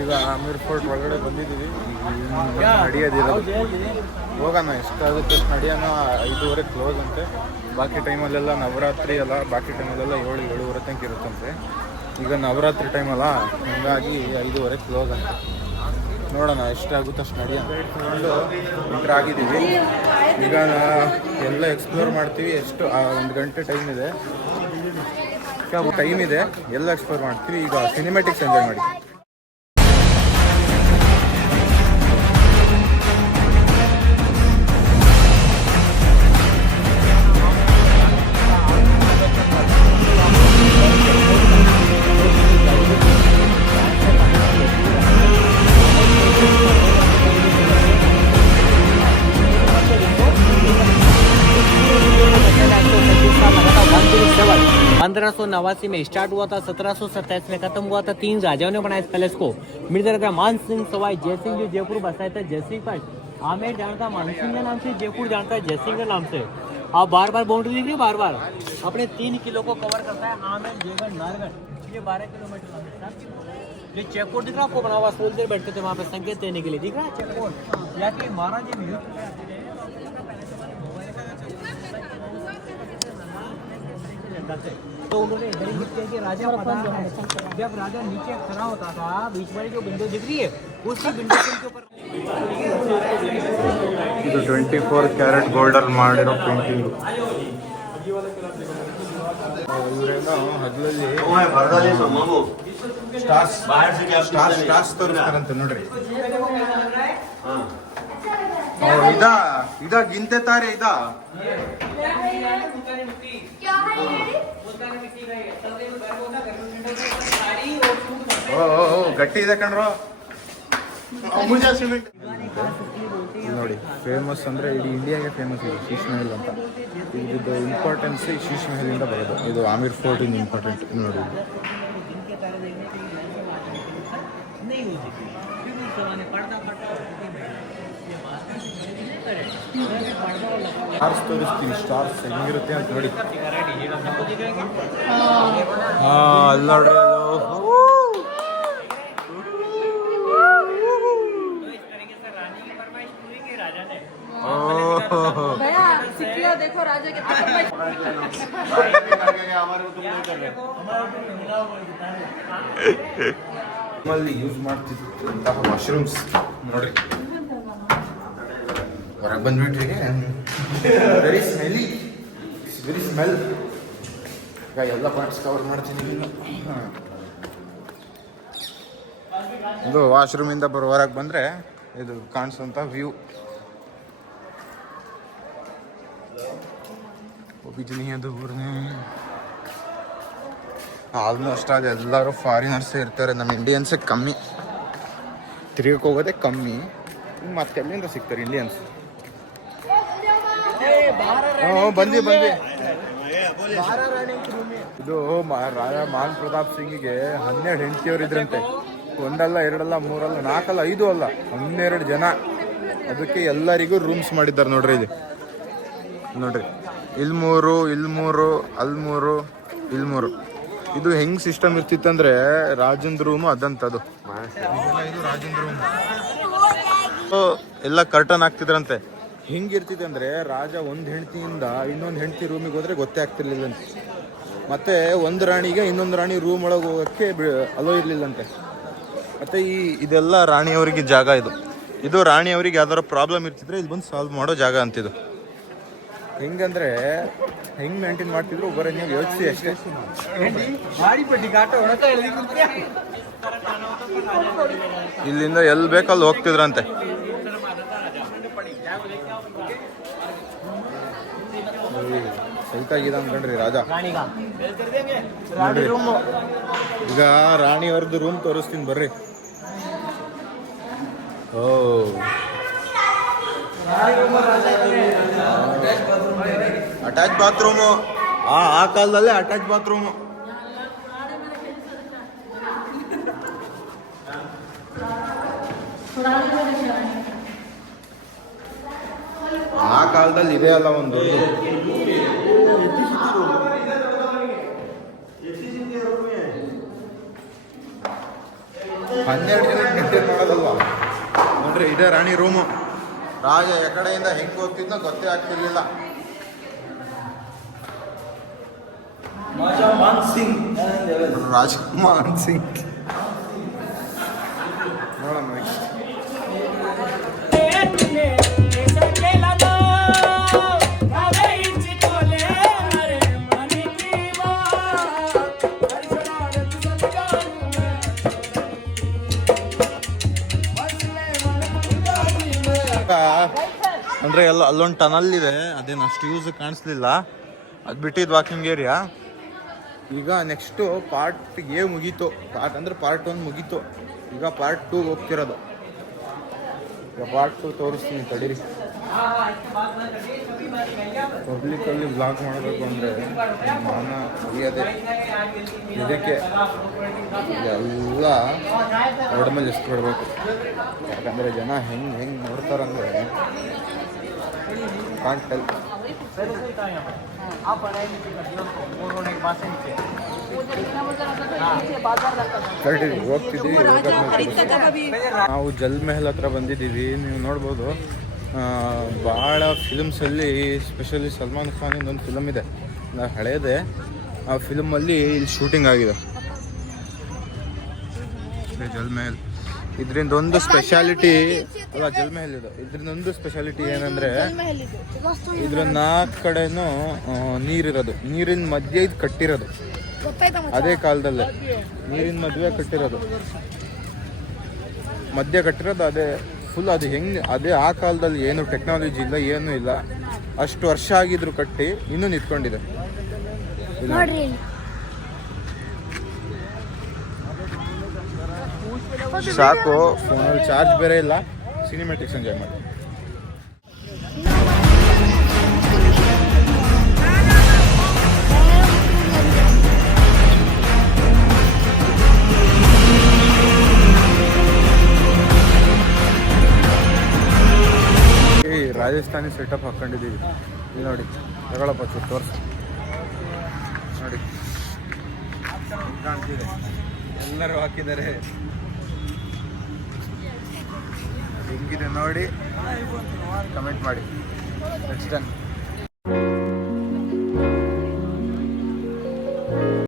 ಈಗ ಅಮೀರ್ ಫೋರ್ಟ್ ಒಳಗಡೆ ಬಂದಿದ್ದೀವಿ. ನಡೆಯೋದಿರೋದು ಹೋಗೋಣ, ಎಷ್ಟಾಗುತ್ತೆ ಅಷ್ಟು ನಡೆಯೋಣ. 5:30 ಕ್ಲೋಸ್ ಅಂತೆ. ಬಾಕಿ ಟೈಮಲ್ಲೆಲ್ಲ ನವರಾತ್ರಿ ಅಲ್ಲ, ಬಾಕಿ ಟೈಮಲ್ಲೆಲ್ಲ 7-7:30 ತನಕ ಇರುತ್ತಂತೆ. ಈಗ ನವರಾತ್ರಿ ಟೈಮಲ್ಲ, ಹೀಗಾಗಿ 5:30 ಕ್ಲೋಸ್ ಅಂತ. ನೋಡೋಣ ಎಷ್ಟಾಗುತ್ತೆ ಅಷ್ಟು ನಡೆಯೋಣ. ಇಟ್ಕೊಂಡು ಎಂಟ್ರ್ ಆಗಿದ್ದೀವಿ. ಈಗ ಎಲ್ಲ ಎಕ್ಸ್ಪ್ಲೋರ್ ಮಾಡ್ತೀವಿ. ಎಷ್ಟು 1 ಗಂಟೆ ಟೈಮ್ ಇದೆ, ಎಲ್ಲ ಎಕ್ಸ್ಪ್ಲೋರ್ ಮಾಡ್ತೀವಿ. ಈಗ ಸಿನಿಮ್ಯಾಟಿಕ್ಸ್ ಎಂಜಾಯ್ ಮಾಡಿ. $1589 में स्टार्ट हुआ था, 1727 में खत्म हुआ था। 3 राजाओं ने बनाया इस पैलेस को। मिर्जा मान सिंह सवाई जयसिंह जो जयपुर बसाया था, जयसिंह का आमेर जानता मानसिंह के नाम से, जयपुर जानता है जयसिंह के नाम से। आप बार बार बाउंड्री दिख रही है, बार बार अपने 3 किलो को कवर करता है। आमेर, जयगढ़, नारगढ़, ये 12 किलोमीटर लंबा। जो चेकपोस्ट दिख रहा है आपको बना हुआ, सोल्जर बैठते थे वहाँ पे संकेत देने के लिए, दिख रहा है चेकपोस्ट। या कि महाराज तो उन्होंने इधर ही किया कि राजा जब राजा नीचे खड़ा होता था, बीच वाली जो विंडो दिख रही है उसी विंडो के ऊपर ಇದು 24 ಕ್ಯಾರೆಟ್ ಗೋಲ್ಡಲ್ಲಿ ಮಾಡಿರೋ ಪೇಂಟಿಂಗು. ಇವರೆಲ್ಲ ಹಗಲಲ್ಲಿ ಸ್ಟಾರ್ಸ್ ತೋರಿಸ್ತಾರಂತೆ ನೋಡ್ರಿ. ಇದ ಗಿಂತೆ ತಾರೆ ಇದ ಗಟ್ಟಿ ಇದೆ ಕಣ್ರೋ. ನೋಡಿ, ಫೇಮಸ್ ಅಂದ್ರೆ ಇಡೀ ಇಂಡಿಯಾಗೆ ಫೇಮಸ್ ಇದೆ ಶೀಶ್ ಮಹಲ್ ಅಂತ. ಇದು ಇಂಪಾರ್ಟೆನ್ಸ್ ಶೀಶ್ ಮಹಲ್ ಇಂದ ಬರೋದು. ಇದು ಆಮೀರ್ ಫೋರ್ಟ್ ಇಂದ ಇಂಪಾರ್ಟೆಂಟ್ ನೋಡಿ. ಸ್ಟಾರ್ಸ್ ತೋರಿಸ್ತೀನಿ, ಸ್ಟಾರ್ಸ್ ಹೆಂಗಿರುತ್ತೆ ಅಂತ ನೋಡಿ. ಅಲ್ಲಿ ನೋಡ್ರಿ, देखो राजा के ನಮ್ಮಲ್ಲಿ ಯೂಸ್ ಮಾಡ್ತಿದ್ದಂತಹ ವಾಶ್ರೂಮ್ಸ್ ನೋಡ್ರಿ. ಹೊರಗೆ ಬಂದ್ಬಿಟ್ರಿ, ವೆರಿ ಸ್ಮೆಲಿ, ವೆರಿ ಸ್ಮೆಲ್. ಈಗ ಎಲ್ಲ ಪಾರ್ಟ್ಸ್ ಕವರ್ ಮಾಡ್ತೀನಿ. ಇದು ವಾಶ್ರೂಮಿಂದ ಹೊರಗೆ ಬಂದರೆ ಇದು ಕಾಣಿಸುವಂಥ ವ್ಯೂ. ಆಲ್ಮೋಸ್ಟ್ ಅದು ಎಲ್ಲರೂ ಫಾರಿನರ್ಸೇ ಇರ್ತಾರೆ, ನಮ್ಮ ಇಂಡಿಯನ್ಸೇ ಕಮ್ಮಿ. ತಿರುಗಕ್ಕೆ ಹೋಗೋದೇ ಕಮ್ಮಿ. ಮತ್ತೆ ಎಲ್ಲಿಂದ ಸಿಗ್ತಾರೆ ಇಂಡಿಯನ್ಸ್? ಬಂದಿ ಇದು ರಾಜಾ ಮಾನ್ ಪ್ರತಾಪ್ ಸಿಂಗಿಗೆ 12 ಹೆಂಡತಿಯವರು ಇದ್ರಂತೆ. 1 ಅಲ್ಲ 2 ಅಲ್ಲ 3 ಅಲ್ಲ 4 ಅಲ್ಲ 5 ಅಲ್ಲ 12 ಜನ. ಅದಕ್ಕೆ ಎಲ್ಲರಿಗೂ ರೂಮ್ಸ್ ಮಾಡಿದ್ದಾರೆ ನೋಡ್ರಿ. ಇದು ನೋಡ್ರಿ, ಇಲ್ಲಿ 3, ಇಲ್ಲಿ 3, ಅಲ್ಲಿ 3, ಇಲ್ಲಿ 3. ಇದು ಹೆಂಗ್ ಸಿಸ್ಟಮ್ ಇರ್ತಿತ್ತಂದ್ರೆ ರಾಜನ್ ರೂಮ್ ಅದಂತದು. ಇದು ರಾಜನ್ ರೂಮ್. ಎಲ್ಲ ಕರ್ಟನ್ ಹಾಕ್ತಿದ್ರಂತೆ. ಹೆಂಗಿರ್ತಿದೆ ಅಂದ್ರೆ ರಾಜ ಒಂದು ಹೆಂಡತಿಯಿಂದ ಇನ್ನೊಂದು ಹೆಂಡತಿ ರೂಮಿಗೆ ಹೋದ್ರೆ ಗೊತ್ತೇ ಆಗ್ತಿರ್ಲಿಲ್ಲಂತೆ. ಮತ್ತೆ ಒಂದು ರಾಣಿಗೆ ಇನ್ನೊಂದು ರಾಣಿ ರೂಮ್ ಒಳಗೆ ಹೋಗೋಕ್ಕೆ ಅಲೋ ಇರ್ಲಿಲ್ಲಂತೆ. ಮತ್ತೆ ಇದೆಲ್ಲ ರಾಣಿಯವರಿಗೆ ಜಾಗ. ಇದು ರಾಣಿಯವರಿಗೆ ಯಾವ್ದಾರ ಪ್ರಾಬ್ಲಮ್ ಇರ್ತಿದ್ರೆ ಇಲ್ಲಿ ಬಂದು ಸಾಲ್ವ್ ಮಾಡೋ ಜಾಗ ಅಂತಿದ್ದು. ಹೆಂಗಂದ್ರೆ ಹೆಂಗ್ ಮೇಂಟೈನ್ ಮಾಡ್ತಿದ್ರು ಒಬ್ಬರ ನೀವು ಯೋಚಿಸಿ ಅಷ್ಟೇ. ಇಲ್ಲಿಂದ ಎಲ್ಲಿ ಬೇಕಲ್ಲಿ ಹೋಗ್ತಿದ್ರಂತೆ. ಸೈತಾಗಿದ ಅನ್ಕೊಂಡ್ರಿ ರಾಜ. ನೋಡ್ರಿ, ಈಗ ರಾಣಿಯವ್ರದ್ದು ರೂಮ್ ತೋರಿಸ್ತೀನಿ ಬರ್ರಿ. ಓ, ಅಟ್ಯಾಚ್ ಬಾತ್ರೂಮು. ಆ ಕಾಲದಲ್ಲೇ ಅಟ್ಯಾಚ್ ಬಾತ್ರೂಮು. ಆ ಕಾಲದಲ್ಲಿ ಇದೆ ಅಲ್ಲ ಒಂದು. 12 ಜನ ಮೇಂಟೈನ್ ಮಾಡೋದಲ್ವ. ನೋಡ್ರಿ ಇದೇ ರಾಣಿ ರೂಮು. ರಾಜ ಎಕಡೆಯಿಂದ ಹೆಂಗೆ ಹೋಗ್ತಿದ್ನೋ ಗೊತ್ತೇ ಆಗ್ತಿರ್ಲಿಲ್ಲ. ರಾಜ ಮಾನ್ ಸಿಂಗ್ ನೋಡೋಣ ನೆಕ್ಸ್ಟ್. ಅಂದರೆ ಎಲ್ಲ ಅಲ್ಲೊಂದು ಟನಲ್ ಇದೆ, ಅದೇನು ಅಷ್ಟು ಯೂಸ್ ಕಾಣಿಸ್ಲಿಲ್ಲ. ಅದು ಬಿಟ್ಟಿದ್ದು ವಾಕಿಂಗ್ ಏರಿಯಾ. ಈಗ ನೆಕ್ಸ್ಟು ಪಾರ್ಟ್ ಎ ಮುಗೀತು. ಪಾರ್ಟ್ 1 ಮುಗೀತು. ಈಗ ಪಾರ್ಟ್ 2 ಹೋಗ್ತಿರೋದು. ಈಗ ಪಾರ್ಟ್ 2 ತೋರಿಸ್ತೀನಿ ತಡೀರಿ. ಪಬ್ಲಿಕಲ್ಲಿ ಬ್ಲಾಗ್ ಮಾಡಬೇಕು ಅಂದರೆ ಮಾನ ಮರ್ಯಾದೆ ಇದಕ್ಕೆ ಎಲ್ಲ ದೊಡ್ಡ ಮೇಲೆ ಎಷ್ಟು ಕೊಡಬೇಕು. ಯಾಕಂದರೆ ಜನ ಹೆಂಗೆ ನೋಡ್ತಾರಂದರೆ ಕಾಂಟಲ್. ಹೋಗ್ತಿದ್ದೀವಿ. ನಾವು ಜಲ್ ಮೆಹಲ್ ಹತ್ರ ಬಂದಿದ್ದೀವಿ. ನೀವು ನೋಡ್ಬೋದು ಭಾಳ ಫಿಲ್ಮ್ಸಲ್ಲಿ, ಸ್ಪೆಷಲಿ ಸಲ್ಮಾನ್ ಖಾನಿಂದ ಒಂದು ಫಿಲಮ್ ಇದೆ, ಹಳೇದೆ. ಆ ಫಿಲಮಲ್ಲಿ ಇಲ್ಲಿ ಶೂಟಿಂಗ್ ಆಗಿದೆ. ಜಲ್ ಮೆಹಲ್ ಇದರಿಂದ ಒಂದು ಸ್ಪೆಷಾಲಿಟಿ ಅಲ್ಲ, ಜಲ್ ಮೆಹಲ್ ಇದು. ಇದರಿಂದ ಒಂದು ಸ್ಪೆಷಾಲಿಟಿ ಏನಂದರೆ ಇದ್ರ 4 ಕಡೆನೂ ನೀರಿರೋದು. ನೀರಿನ ಮಧ್ಯೆ ಇದು ಕಟ್ಟಿರೋದು. ಅದೇ ಕಾಲದಲ್ಲೇ ನೀರಿನ ಮಧ್ಯೆ ಕಟ್ಟಿರೋದು, ಮಧ್ಯೆ ಕಟ್ಟಿರೋದು ಅದೇ ಫುಲ್. ಅದು ಹೆಂಗೆ ಅದೇ ಆ ಕಾಲದಲ್ಲಿ ಏನು ಟೆಕ್ನಾಲಜಿ ಇಲ್ಲ, ಏನೂ ಇಲ್ಲ. ಅಷ್ಟು ವರ್ಷ ಆಗಿದ್ರು ಕಟ್ಟಿ ಇನ್ನೂ ನಿಂತ್ಕೊಂಡಿದೆ. ಸಾಕು, ಫೋನಲ್ಲಿ ಚಾರ್ಜ್ ಬೇರೆ ಇಲ್ಲ. ಸಿನಿಮ್ಯಾಟಿಕ್ಸ್ ಎಂಜಾಯ್ ಮಾಡಿ. ರಾಜಸ್ಥಾನಿ ಸೆಟಪ್ ಹಾಕೊಂಡಿದ್ದೀವಿ. ಇಲ್ಲಿ ನೋಡಿ, ತಗೊಳಪ್ಪ ಚೂರು ತೋರಿಸಿ ನೋಡಿ. ಕಾಣ್ತಿದೆ, ಎಲ್ಲರೂ ಹಾಕಿದ್ದಾರೆ. ಹೆಂಗಿದೆ ನೋಡಿ, ಕಮೆಂಟ್ ಮಾಡಿ. Next time